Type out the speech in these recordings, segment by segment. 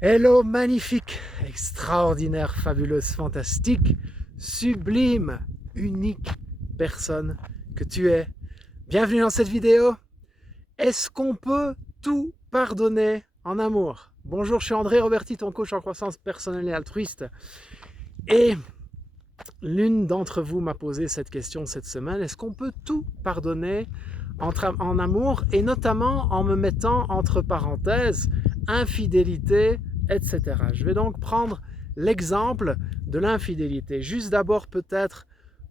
Hello, magnifique, extraordinaire, fabuleuse, fantastique, sublime, unique personne que tu es. Bienvenue dans cette vidéo. Est-ce qu'on peut tout pardonner en amour? Bonjour, je suis André Roberti, ton coach en croissance personnelle et altruiste. Et l'une d'entre vous m'a posé cette question cette semaine. Est-ce qu'on peut tout pardonner en amour, et notamment en me mettant entre parenthèses infidélité, etc. Je vais donc prendre l'exemple de l'infidélité. Juste d'abord peut-être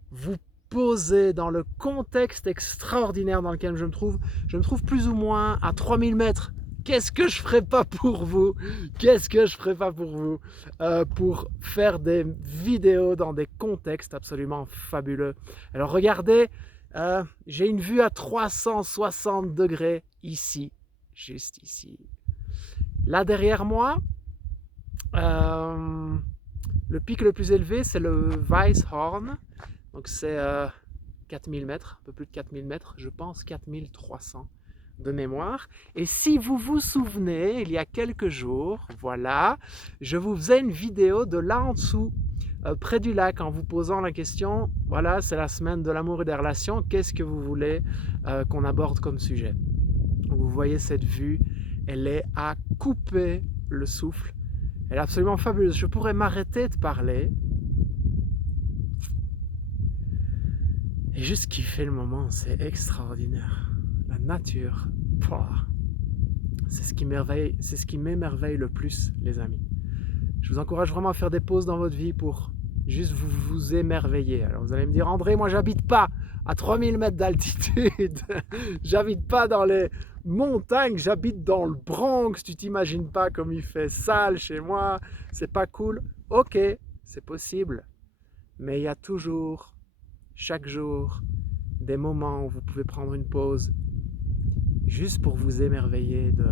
vous poser dans le contexte extraordinaire dans lequel je me trouve. Je me trouve plus ou moins à 3000 mètres. Qu'est-ce que je ferais pas pour vous? Qu'est-ce que je ferais pas pour vous pour faire des vidéos dans des contextes absolument fabuleux? Alors regardez, j'ai une vue à 360 degrés ici, juste ici. Là derrière moi, le pic le plus élevé, c'est le Weisshorn. Donc c'est 4000 mètres, un peu plus de 4000 mètres, je pense 4300 de mémoire. Et si vous vous souvenez, il y a quelques jours, voilà, je vous faisais une vidéo de là en dessous, près du lac, en vous posant la question, voilà, c'est la semaine de l'amour et des relations, qu'est-ce que vous voulez qu'on aborde comme sujet? Vous voyez cette vue, elle est à couper le souffle, elle est absolument fabuleuse. Je pourrais m'arrêter de parler et juste kiffer le moment, c'est extraordinaire. La nature, c'est ce qui m'émerveille le plus, les amis. Je vous encourage vraiment à faire des pauses dans votre vie pour juste vous émerveiller. Alors vous allez me dire, André, moi j'habite pas à 3000 mètres d'altitude, j'habite pas dans les montagnes, j'habite dans le Bronx, tu t'imagines pas comme il fait sale chez moi, c'est pas cool. Ok, c'est possible, mais il y a toujours, chaque jour, des moments où vous pouvez prendre une pause juste pour vous émerveiller de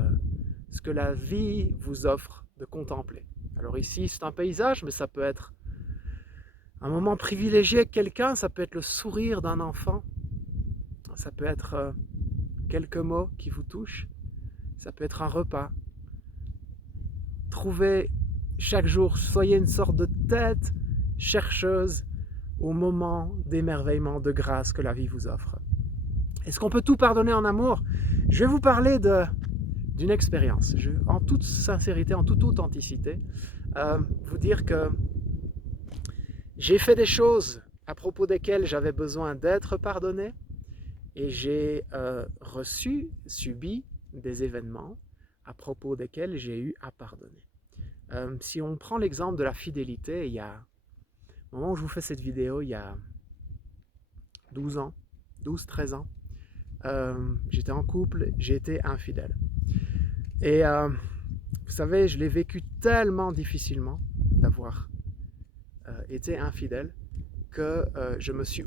ce que la vie vous offre de contempler. Alors ici, c'est un paysage, mais ça peut être un moment privilégié avec quelqu'un, ça peut être le sourire d'un enfant, ça peut être quelques mots qui vous touchent, ça peut être un repas. Trouvez chaque jour, soyez une sorte de tête chercheuse au moment d'émerveillement, de grâce que la vie vous offre. Est-ce qu'on peut tout pardonner en amour? Je vais vous parler d'une expérience. En toute sincérité, en toute authenticité, vous dire que j'ai fait des choses à propos desquelles j'avais besoin d'être pardonné, et j'ai subi des événements à propos desquels j'ai eu à pardonner. Si on prend l'exemple de la fidélité, il y a, au moment où je vous fais cette vidéo, il y a 12 ans, 12-13 ans, j'étais en couple, j'ai été infidèle. Et vous savez, je l'ai vécu tellement difficilement d'avoir été infidèle que je me suis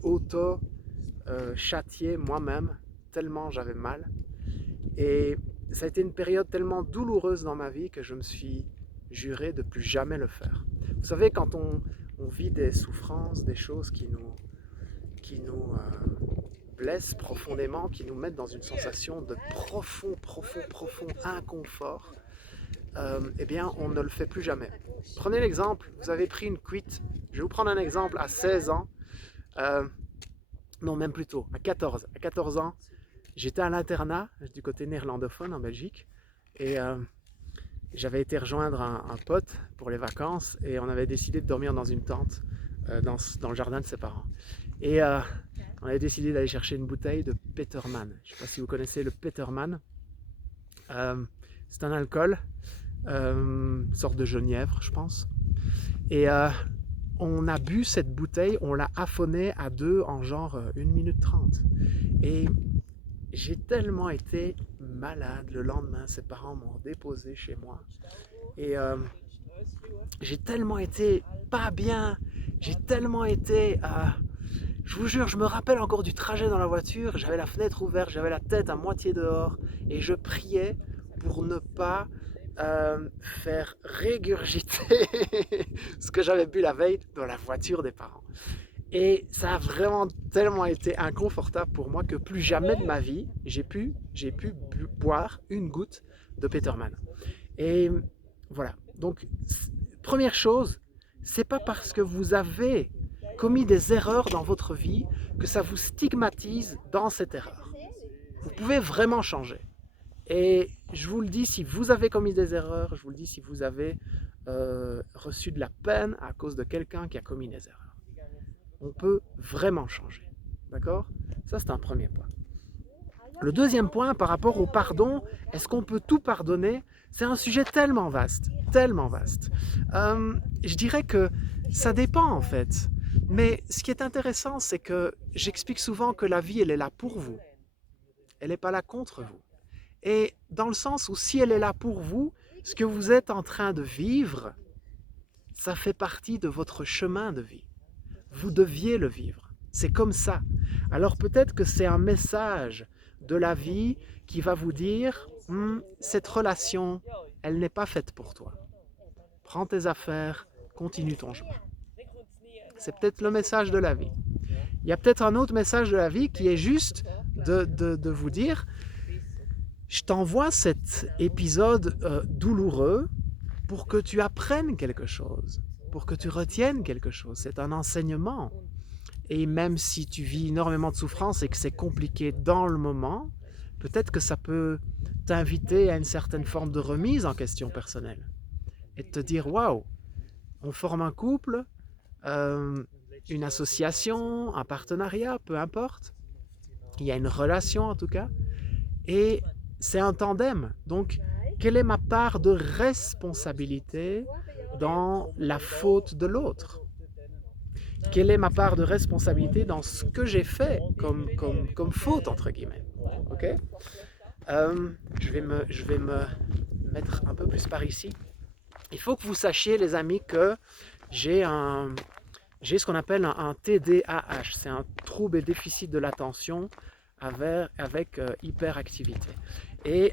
châtié moi-même tellement j'avais mal. Et ça a été une période tellement douloureuse dans ma vie que je me suis juré de plus jamais le faire. Vous savez, quand on vit des souffrances, des choses qui nous blessent profondément, qui nous mettent dans une sensation de profond inconfort, eh bien, on ne le fait plus jamais. Prenez l'exemple, vous avez pris une cuite. Je vais vous prendre un exemple à 16 ans, non, même plus tôt, à 14. À 14 ans, j'étais à l'internat du côté néerlandophone en Belgique, et j'avais été rejoindre un pote pour les vacances, et on avait décidé de dormir dans une tente dans le jardin de ses parents. Et on avait décidé d'aller chercher une bouteille de Petermann. Je ne sais pas si vous connaissez le Petermann. C'est un alcool, une sorte de genièvre, je pense. Et on a bu cette bouteille, on l'a affonnée à deux en genre 1 minute 30. Et j'ai tellement été malade le lendemain, ses parents m'ont déposé chez moi. Et j'ai tellement été pas bien, j'ai tellement été... je vous jure, je me rappelle encore du trajet dans la voiture, j'avais la fenêtre ouverte, j'avais la tête à moitié dehors, et je priais pour ne pas faire régurgiter ce que j'avais bu la veille dans la voiture des parents. Et ça a vraiment tellement été inconfortable pour moi que plus jamais de ma vie, j'ai pu boire une goutte de Petermann. Et voilà, Donc, première chose, c'est pas parce que vous avez commis des erreurs dans votre vie que ça vous stigmatise dans cette erreur. Vous pouvez vraiment changer. Et je vous le dis, si vous avez commis des erreurs, je vous le dis, si vous avez reçu de la peine à cause de quelqu'un qui a commis des erreurs, on peut vraiment changer. D'accord? Ça, c'est un premier point. Le deuxième point, par rapport au pardon, est-ce qu'on peut tout pardonner? C'est un sujet tellement vaste, tellement vaste. Je dirais que ça dépend en fait. Mais ce qui est intéressant, c'est que j'explique souvent que la vie, elle est là pour vous. Elle n'est pas là contre vous. Et dans le sens où si elle est là pour vous, ce que vous êtes en train de vivre, ça fait partie de votre chemin de vie. Vous deviez le vivre. C'est comme ça. Alors peut-être que c'est un message de la vie qui va vous dire cette relation, elle n'est pas faite pour toi. Prends tes affaires, continue ton chemin. C'est peut-être le message de la vie. Il y a peut-être un autre message de la vie qui est juste de vous dire je t'envoie cet épisode douloureux pour que tu apprennes quelque chose, pour que tu retiennes quelque chose. C'est un enseignement. Et même si tu vis énormément de souffrance et que c'est compliqué dans le moment, peut-être que ça peut t'inviter à une certaine forme de remise en question personnelle. Et te dire, waouh, on forme un couple, une association, un partenariat, peu importe. Il y a une relation en tout cas. Et c'est un tandem. Donc, quelle est ma part de responsabilité dans la faute de l'autre? Quelle est ma part de responsabilité dans ce que j'ai fait comme faute, entre guillemets? Ok? Je vais me mettre un peu plus par ici. Il faut que vous sachiez, les amis, que j'ai ce qu'on appelle un TDAH. C'est un trouble et déficit de l'attention avec hyperactivité. Et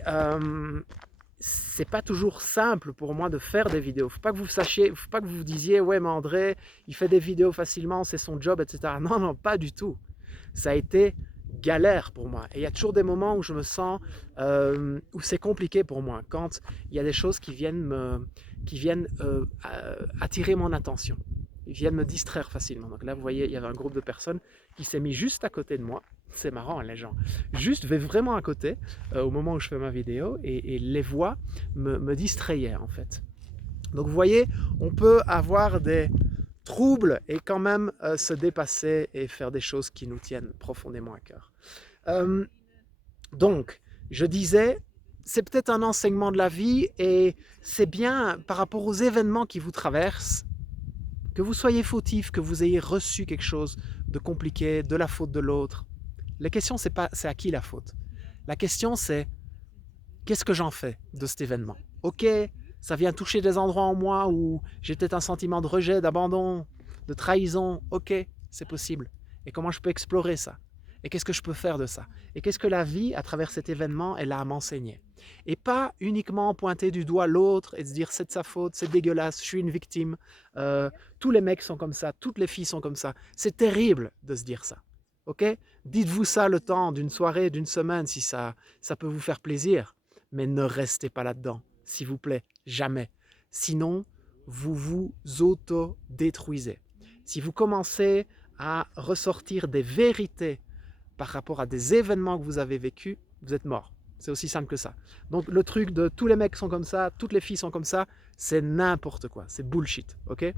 c'est pas toujours simple pour moi de faire des vidéos. Faut pas que vous disiez ouais mais André, il fait des vidéos facilement, c'est son job, etc. Non, non, pas du tout. Ça a été galère pour moi. Et il y a toujours des moments où je me sens, où c'est compliqué pour moi, quand il y a des choses qui viennent attirer mon attention. Ils viennent me distraire facilement. Donc là, vous voyez, il y avait un groupe de personnes qui s'est mis juste à côté de moi. C'est marrant, hein, les gens. Juste vraiment à côté au moment où je fais ma vidéo et les voix me distrayaient en fait. Donc vous voyez, on peut avoir des troubles et quand même se dépasser et faire des choses qui nous tiennent profondément à cœur. Donc, je disais, c'est peut-être un enseignement de la vie et c'est bien par rapport aux événements qui vous traversent, que vous soyez fautif, que vous ayez reçu quelque chose de compliqué, de la faute de l'autre. La question, c'est à qui la faute. La question, c'est qu'est-ce que j'en fais de cet événement? Ok, ça vient toucher des endroits en moi où j'ai peut-être un sentiment de rejet, d'abandon, de trahison. Ok, c'est possible. Et comment je peux explorer ça? Et qu'est-ce que je peux faire de ça? Et qu'est-ce que la vie, à travers cet événement, elle a à m'enseigner? Et pas uniquement pointer du doigt l'autre et se dire c'est de sa faute, c'est dégueulasse, je suis une victime, tous les mecs sont comme ça, toutes les filles sont comme ça. C'est terrible de se dire ça. Ok? Dites-vous ça le temps d'une soirée, d'une semaine, si ça peut vous faire plaisir. Mais ne restez pas là-dedans, s'il vous plaît, jamais. Sinon, vous vous auto-détruisez. Si vous commencez à ressortir des vérités par rapport à des événements que vous avez vécus, vous êtes mort. C'est aussi simple que ça. Donc le truc de tous les mecs sont comme ça, toutes les filles sont comme ça, c'est n'importe quoi, c'est bullshit, ok?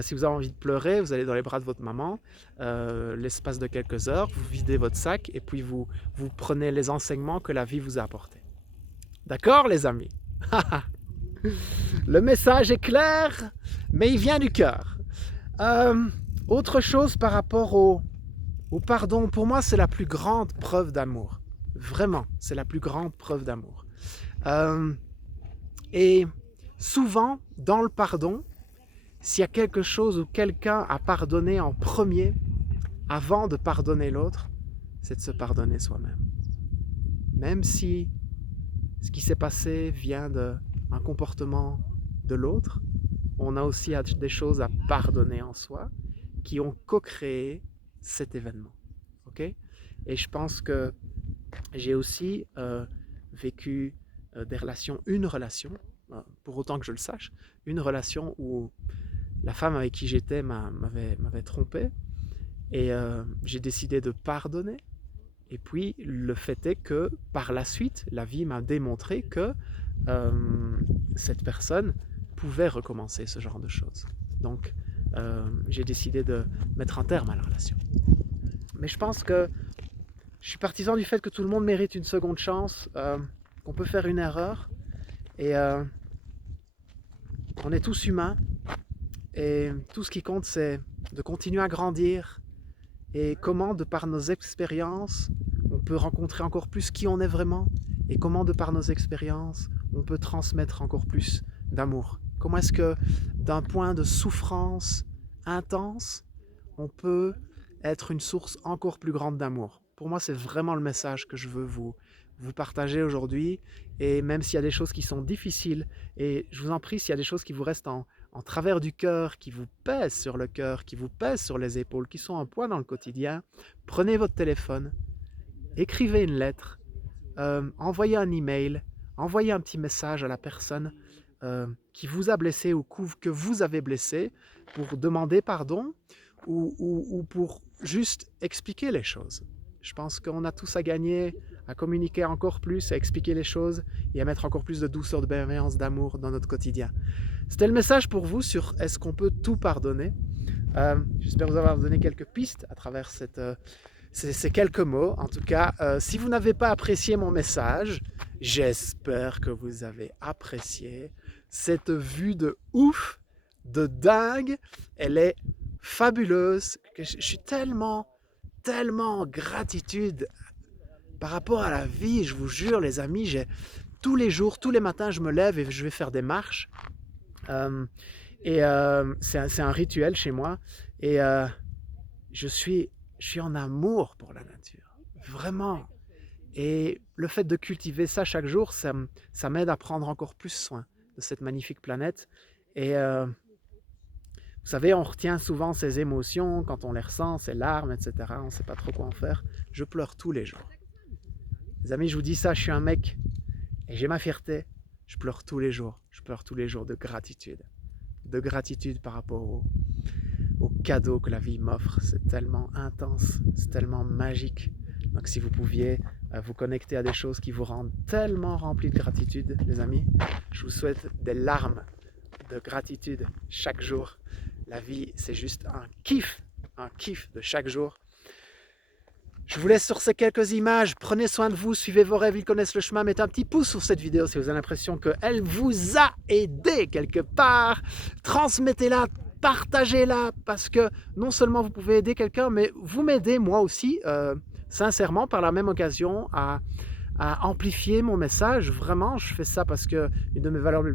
Si vous avez envie de pleurer, vous allez dans les bras de votre maman, l'espace de quelques heures, vous videz votre sac et puis vous prenez les enseignements que la vie vous a apportés. D'accord les amis? Le message est clair, mais il vient du cœur. Autre chose par rapport au pardon, pour moi c'est la plus grande preuve d'amour. Vraiment, c'est la plus grande preuve d'amour. Et souvent, dans le pardon, s'il y a quelque chose où quelqu'un a pardonné en premier, avant de pardonner l'autre, c'est de se pardonner soi-même. Même si ce qui s'est passé vient d'un comportement de l'autre, on a aussi des choses à pardonner en soi qui ont co-créé cet événement. Okay? Et je pense que j'ai aussi vécu une relation pour autant que je le sache, une relation où la femme avec qui j'étais m'avait trompé et j'ai décidé de pardonner. Et puis le fait est que par la suite, la vie m'a démontré que cette personne pouvait recommencer ce genre de choses. Donc j'ai décidé de mettre un terme à la relation. Mais je pense que je suis partisan du fait que tout le monde mérite une seconde chance, qu'on peut faire une erreur et on est tous humains et tout ce qui compte c'est de continuer à grandir et comment de par nos expériences on peut rencontrer encore plus qui on est vraiment et comment de par nos expériences on peut transmettre encore plus d'amour. Comment est-ce que d'un point de souffrance intense on peut être une source encore plus grande d'amour. Pour moi, c'est vraiment le message que je veux vous partager aujourd'hui. Et même s'il y a des choses qui sont difficiles, et je vous en prie, s'il y a des choses qui vous restent en travers du cœur, qui vous pèsent sur le cœur, qui vous pèsent sur les épaules, qui sont un poids dans le quotidien, prenez votre téléphone, écrivez une lettre, envoyez un email, envoyez un petit message à la personne qui vous a blessé ou que vous avez blessé pour demander pardon ou pour juste expliquer les choses. Je pense qu'on a tous à gagner à communiquer encore plus, à expliquer les choses et à mettre encore plus de douceur, de bienveillance, d'amour dans notre quotidien. C'était le message pour vous sur est-ce qu'on peut tout pardonner. J'espère vous avoir donné quelques pistes à travers ces quelques mots. En tout cas, si vous n'avez pas apprécié mon message, j'espère que vous avez apprécié cette vue de ouf, de dingue. Elle est fabuleuse. Je suis tellement en gratitude par rapport à la vie. Je vous jure, les amis, tous les jours, tous les matins, je me lève et je vais faire des marches. C'est un rituel chez moi. Et je suis en amour pour la nature. Vraiment. Et le fait de cultiver ça chaque jour, ça m'aide à prendre encore plus soin de cette magnifique planète. Et vous savez, on retient souvent ses émotions quand on les ressent, ses larmes, etc. On ne sait pas trop quoi en faire. Je pleure tous les jours. Les amis, je vous dis ça, je suis un mec et j'ai ma fierté. Je pleure tous les jours. Je pleure tous les jours de gratitude. De gratitude par rapport au cadeau que la vie m'offre. C'est tellement intense, c'est tellement magique. Donc si vous pouviez vous connecter à des choses qui vous rendent tellement remplis de gratitude, les amis, je vous souhaite des larmes de gratitude chaque jour. La vie, c'est juste un kiff de chaque jour. Je vous laisse sur ces quelques images. Prenez soin de vous, suivez vos rêves, ils connaissent le chemin. Mettez un petit pouce sur cette vidéo si vous avez l'impression qu'elle vous a aidé quelque part. Transmettez-la, partagez-la, parce que non seulement vous pouvez aider quelqu'un, mais vous m'aidez moi aussi, sincèrement, par la même occasion, à amplifier mon message. Vraiment, je fais ça parce que une de mes valeurs les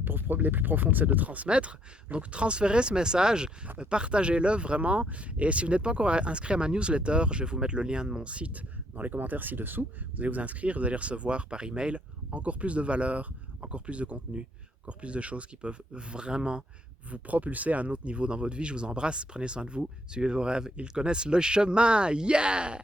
plus profondes, c'est de transmettre. Donc, transférez ce message, partagez-le vraiment. Et si vous n'êtes pas encore inscrit à ma newsletter, je vais vous mettre le lien de mon site dans les commentaires ci-dessous. Vous allez vous inscrire, vous allez recevoir par email encore plus de valeurs, encore plus de contenu, encore plus de choses qui peuvent vraiment vous propulser à un autre niveau dans votre vie. Je vous embrasse, prenez soin de vous, suivez vos rêves, ils connaissent le chemin. Yeah!